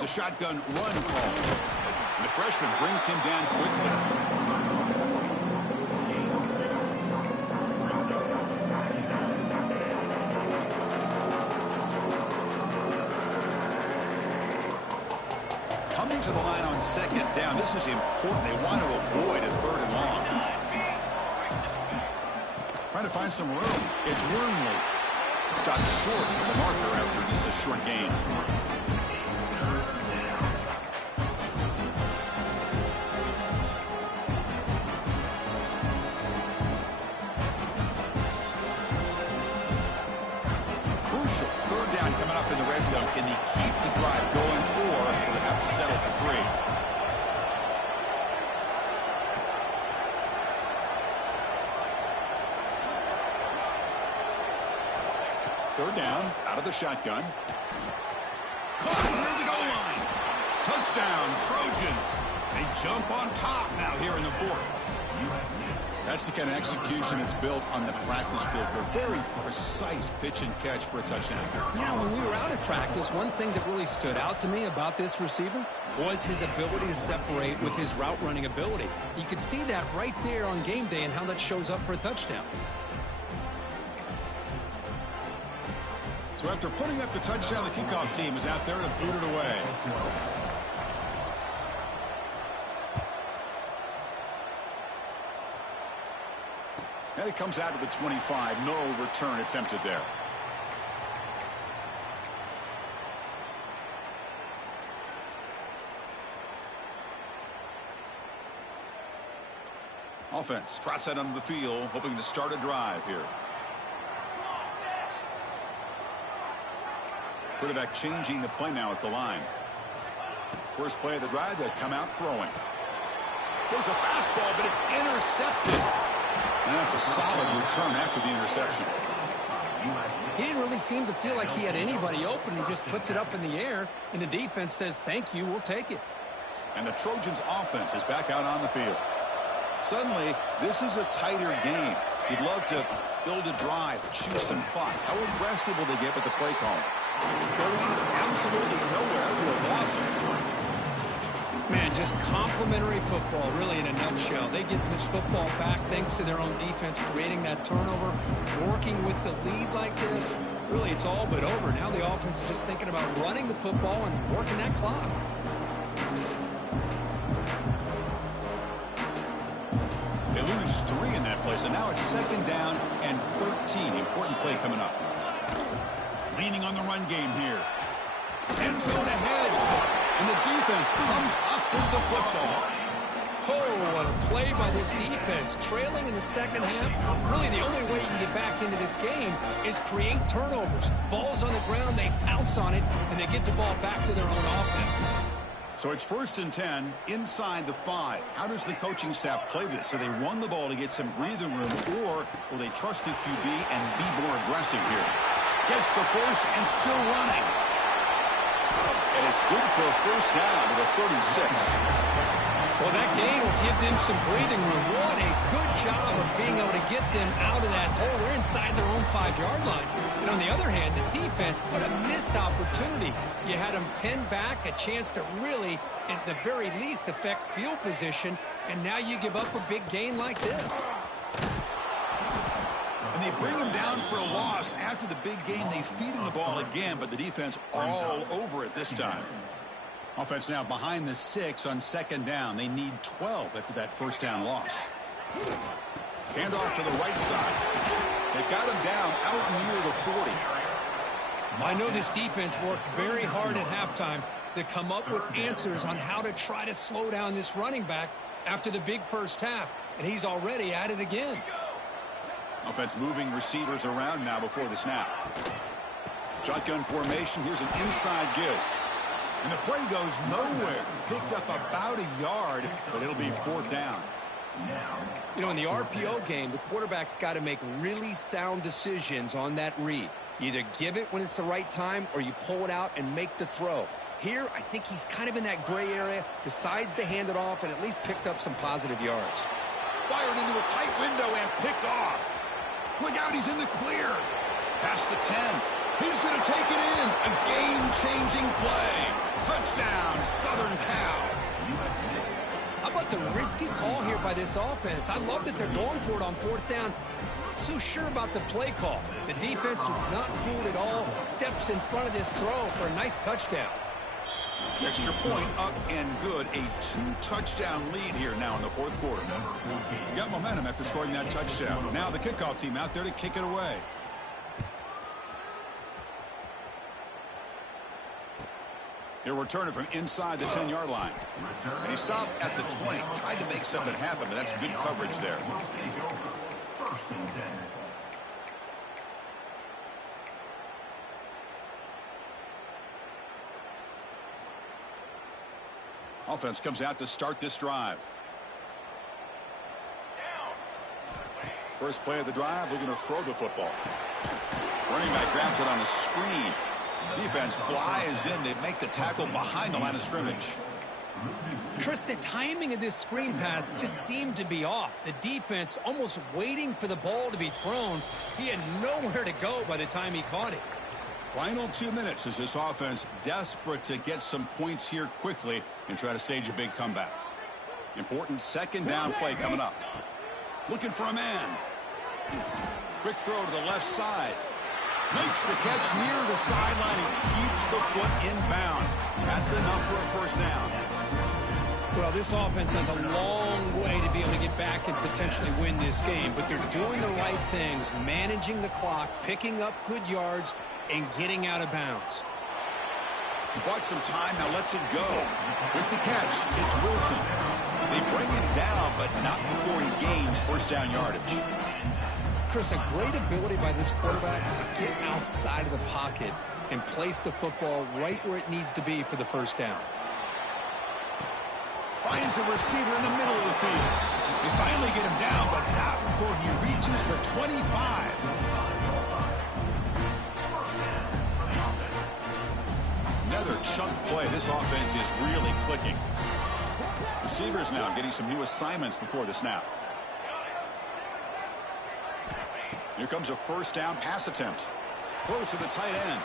It's a shotgun run call. And the freshman brings him down quickly. Coming to the line on second down. This is important. They want to avoid a third and long. Trying to find some room. It's Wormley. Stopped short of the marker after just a short gain. Zone. Can he keep the drive going, or will they have to settle for 3? Third down, out of the shotgun. Caught near the goal line. Touchdown, Trojans. They jump on top now here in the 4th. That's the kind of execution that's built on the practice field. A very precise pitch and catch for a touchdown. Yeah, when we were out at practice, one thing that really stood out to me about this receiver was his ability to separate with his route running ability. You could see that right there on game day and how that shows up for a touchdown. So after putting up the touchdown, the kickoff team is out there to boot it away. And it comes out to the 25. No return attempted there. Offense trots out onto the field, hoping to start a drive here. Quarterback changing the play now at the line. First play of the drive, they come out throwing. There's a fastball, but it's intercepted. And that's a solid return after the interception. He didn't really seem to feel like he had anybody open. He just puts it up in the air, and the defense says, thank you, we'll take it. And the Trojans' offense is back out on the field. Suddenly, this is a tighter game. You'd love to build a drive, choose some clock. How aggressive will they get with the play call? Going absolutely nowhere to a loss. Man, just complimentary football, really, in a nutshell. They get this football back thanks to their own defense, creating that turnover, working with the lead like this. Really, it's all but over. Now the offense is just thinking about running the football and working that clock. They lose 3 in that place, and now it's 2nd down and 13. Important play coming up. Leaning on the run game here. End zone ahead. And the defense comes up with the football. Oh, what a play by this defense. Trailing in the second half. Really, the only way you can get back into this game is create turnovers. Ball's on the ground, they pounce on it, and they get the ball back to their own offense. So it's 1st and 10 inside the 5. How does the coaching staff play this? So they run the ball to get some breathing room, or will they trust the QB and be more aggressive here? Gets the first and still running. And it's good for a 1st down to the 36. Well, that gain will give them some breathing room. What a good job of being able to get them out of that hole. They're inside their own 5-yard line. And on the other hand, the defense, what a missed opportunity. You had them pinned back, a chance to really, at the very least, affect field position, and now you give up a big gain like this. And they bring him down for a loss. After the big gain, they feed him the ball again, but the defense all over it this time. Offense now behind the 6 on 2nd down. They need 12 after that 1st down loss. Handoff to the right side. They've got him down out near the 40. I know this defense worked very hard at halftime to come up with answers on how to try to slow down this running back after the big first half, and he's already at it again. Offense moving receivers around now before the snap. Shotgun formation. Here's an inside give. And the play goes nowhere. Picked up about a yard, but it'll be 4th down. You know, in the RPO game, the quarterback's got to make really sound decisions on that read. You either give it when it's the right time or you pull it out and make the throw. Here, I think he's kind of in that gray area, decides to hand it off and at least picked up some positive yards. Fired into a tight window and picked off. Look out, he's in the clear. Past the 10. He's going to take it in. A game-changing play. Touchdown, Southern Cal. How about the risky call here by this offense? I love that they're going for it on 4th down. Not so sure about the play call. The defense was not fooled at all. Steps in front of this throw for a nice touchdown. Extra point up and good. A 2-touchdown lead here now in the 4th quarter. Got momentum after scoring that touchdown. Now the kickoff team out there to kick it away. He'll return it from inside the 10-yard line. And he stopped at the 20. Tried to make something happen, but that's good coverage there. Offense comes out to start this drive. First play of the drive, they're going to throw the football. Running back grabs it on a screen. Defense flies in. They make the tackle behind the line of scrimmage. Chris, the timing of this screen pass just seemed to be off. The defense almost waiting for the ball to be thrown. He had nowhere to go by the time he caught it. Final 2 minutes as this offense desperate to get some points here quickly and try to stage a big comeback. Important 2nd down play coming up. Looking for a man. Quick throw to the left side. Makes the catch near the sideline and keeps the foot in bounds. That's enough for a 1st down. Well, this offense has a long way to be able to get back and potentially win this game, but they're doing the right things, managing the clock, picking up good yards, and getting out of bounds. Bought some time, now lets it go. With the catch, it's Wilson. They bring him down, but not before he gains 1st down yardage. Chris, a great ability by this quarterback to get outside of the pocket and place the football right where it needs to be for the 1st down. Finds a receiver in the middle of the field. They finally get him down, but not before he reaches the 25. Another chunk play. This offense is really clicking. Receivers now getting some new assignments before the snap. Here comes a first down pass attempt. Close to the tight end.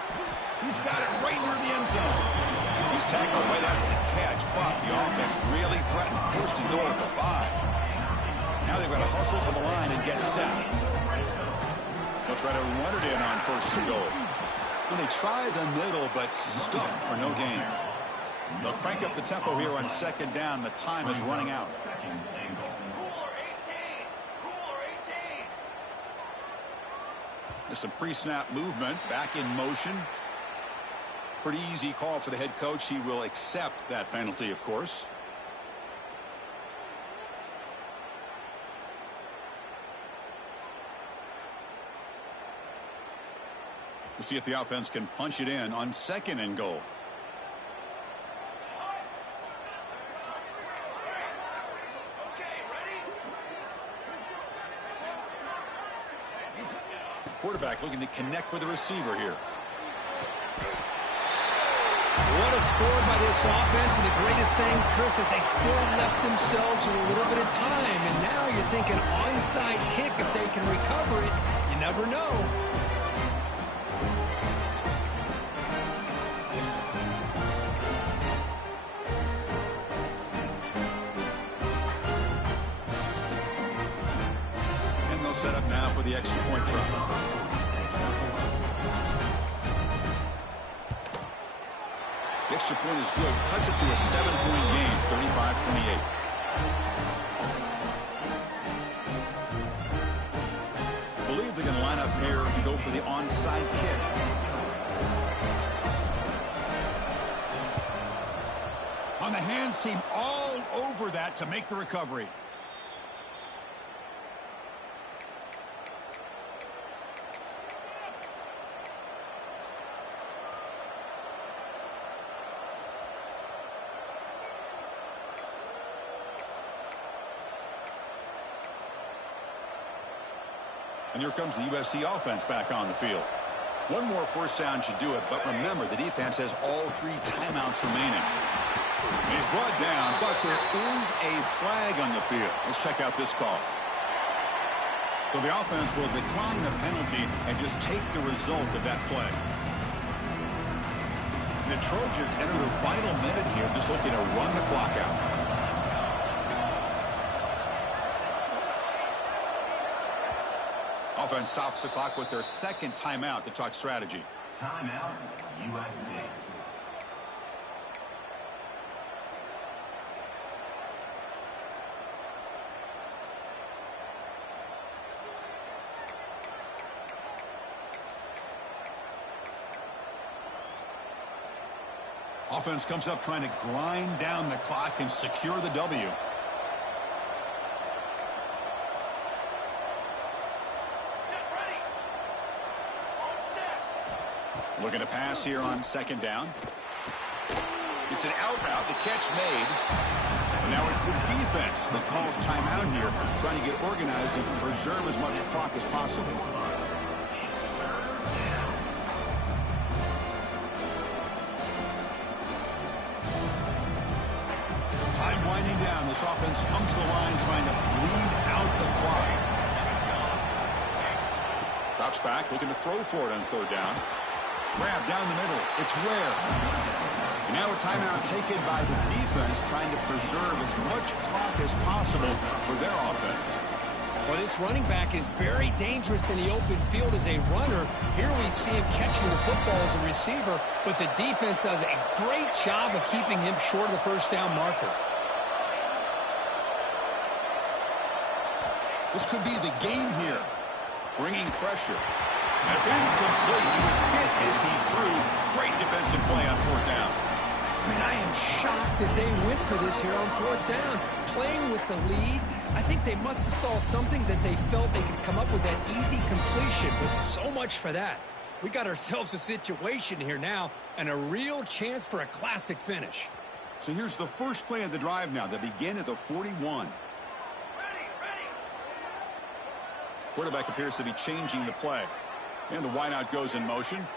He's got it right near the end zone. He's tackled right after the catch, but the offense really threatened first and goal at the 5. Now they've got to hustle to the line and get set. They'll try to run it in on first and goal. And they try the middle, but stuck for no gain. They'll crank up the tempo here on second down. The time is running out. There's some pre-snap movement, back in motion. Pretty easy call for the head coach. He will accept that penalty, of course. We'll see if the offense can punch it in on second and goal. Quarterback looking to connect with the receiver here. What a score by this offense, and the greatest thing, Chris, is they still left themselves with a little bit of time, and now you're thinking onside kick if they can recover it. You never know. And they'll set up now for the extra point try. The extra point is good. Cuts it to a 7-point game, 35-28. Believe they're going to line up here and go for the onside kick. On the hands team all over that to make the recovery. And here comes the USC offense back on the field. One more first down should do it, but remember, the defense has all 3 timeouts remaining. He's brought down, but there is a flag on the field. Let's check out this call. So the offense will decline the penalty and just take the result of that play. The Trojans enter their final minute here, just looking to run the clock out. Offense stops the clock with their second timeout to talk strategy. Timeout, USC. Offense comes up trying to grind down the clock and secure the W. Looking to pass here on second down. It's an out route. The catch made. And now it's the defense that calls timeout here, trying to get organized and preserve as much clock as possible. Time winding down. This offense comes to the line trying to bleed out the clock. Drops back, looking to throw for it on third down. Grab down the middle. It's Ware. And now a timeout taken by the defense, trying to preserve as much clock as possible for their offense. Well, this running back is very dangerous in the open field as a runner. Here we see him catching the football as a receiver, but the defense does a great job of keeping him short of the first down marker. This could be the game here. Bringing pressure. That's incomplete. He was hit as he threw. Great defensive play on fourth down. Man, I am shocked that they went for this here on fourth down. Playing with the lead, I think they must have saw something that they felt they could come up with that easy completion, but so much for that. We got ourselves a situation here now and a real chance for a classic finish. So here's the first play of the drive now. They begin at the 41. Quarterback appears to be changing the play. And the wideout goes in motion.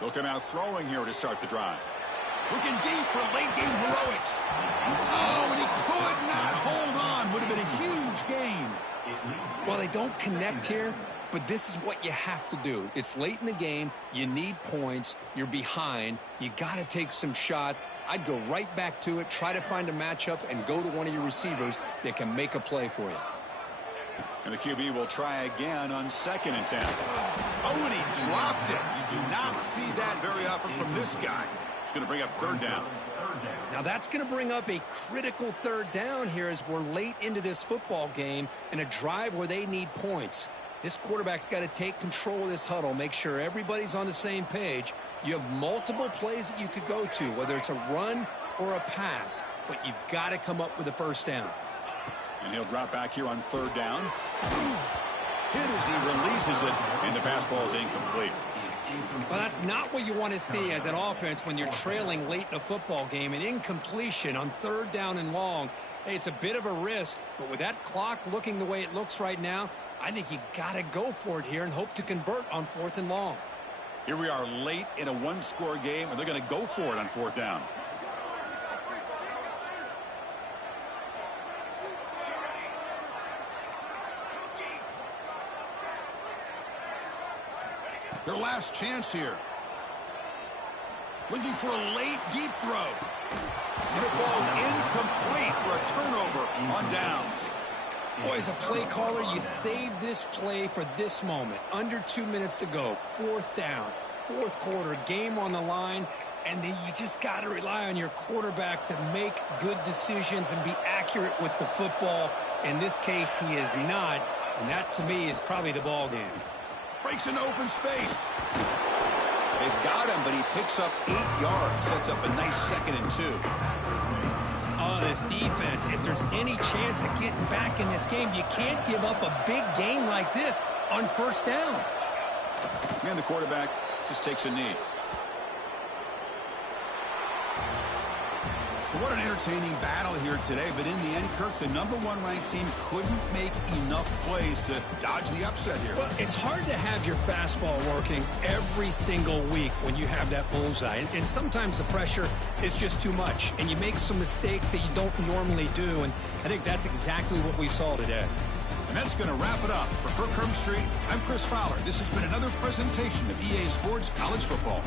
They'll come out throwing here to start the drive. Looking deep for late-game heroics. Oh, and he could not hold on. Would have been a huge gain. Well, they don't connect here, but this is what you have to do. It's late in the game. You need points. You're behind. You got to take some shots. I'd go right back to it, try to find a matchup, and go to one of your receivers that can make a play for you. And the QB will try again on 2nd and 10. Oh, and he dropped it. You do not see that very often from this guy. It's going to bring up 3rd down. Now that's going to bring up a critical 3rd down here as we're late into this football game in a drive where they need points. This quarterback's got to take control of this huddle, make sure everybody's on the same page. You have multiple plays that you could go to, whether it's a run or a pass, but you've got to come up with a 1st down. And he'll drop back here on 3rd down. Hit as he releases it, and the pass ball is incomplete. Well, that's not what you want to see as an offense when you're trailing late in a football game. An incompletion on 3rd down and long. Hey, it's a bit of a risk, but with that clock looking the way it looks right now, I think you got to go for it here and hope to convert on 4th and long. Here we are late in a 1-score game, and they're going to go for it on 4th down. Their last chance here. Looking for a late, deep throw. And it falls incomplete for a turnover on downs. Boy, as a play caller, you saved this play for this moment. Under 2 minutes to go. 4th down. 4th quarter. Game on the line. And then you just got to rely on your quarterback to make good decisions and be accurate with the football. In this case, he is not. And that, to me, is probably the ball game. Breaks into open space. They've got him, but he picks up 8 yards. Sets up a nice 2nd and 2. Oh, this defense, if there's any chance of getting back in this game, you can't give up a big gain like this on 1st down. And the quarterback just takes a knee. So what an entertaining battle here today, but in the end, Kirk, the #1 ranked team couldn't make enough plays to dodge the upset here. Well, it's hard to have your fastball working every single week when you have that bullseye, and sometimes the pressure is just too much, and you make some mistakes that you don't normally do, and I think that's exactly what we saw today. And that's going to wrap it up. For Kirk Herbstreit, I'm Chris Fowler. This has been another presentation of EA Sports College Football.